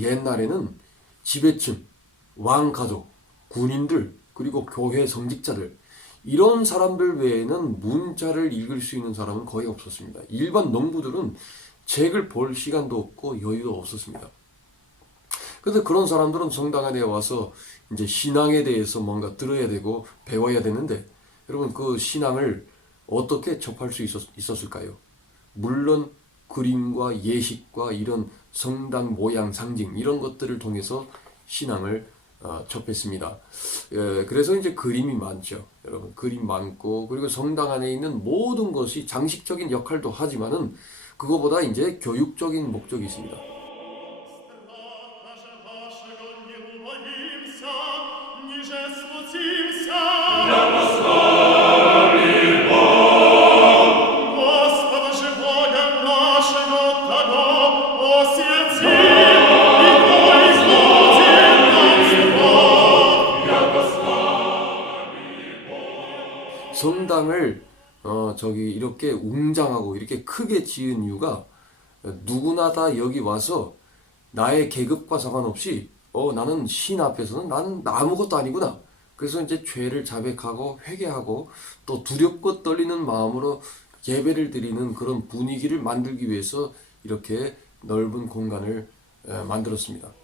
옛날에는 지배층, 왕 가족, 군인들 그리고 교회 성직자들 이런 사람들 외에는 문자를 읽을 수 있는 사람은 거의 없었습니다. 일반 농부들은 책을 볼 시간도 없고 여유도 없었습니다. 그래서 그런 사람들은 성당 안에 와서 이제 신앙에 대해서 뭔가 들어야 되고 배워야 되는데 여러분 그 신앙을 어떻게 접할 수 있었, 있었을까요? 물론 그림과 예식과 이런 성당 모양 상징 이런 것들을 통해서 신앙을 어, 접했습니다. 예, 그래서 이제 그림이 많죠. 여러분 그림 많고 그리고 성당 안에 있는 모든 것이 장식적인 역할도 하지만은 그거보다 이제 교육적인 목적이 있습니다. 성당을 어 저기 이렇게 웅장하고 이렇게 크게 지은 이유가 누구나 다 여기 와서 나의 계급과 상관없이 어 나는 신 앞에서는 나는 아무것도 아니구나. 그래서 이제 죄를 자백하고 회개하고 또 두렵고 떨리는 마음으로 예배를 드리는 그런 분위기를 만들기 위해서 이렇게 넓은 공간을 에, 만들었습니다.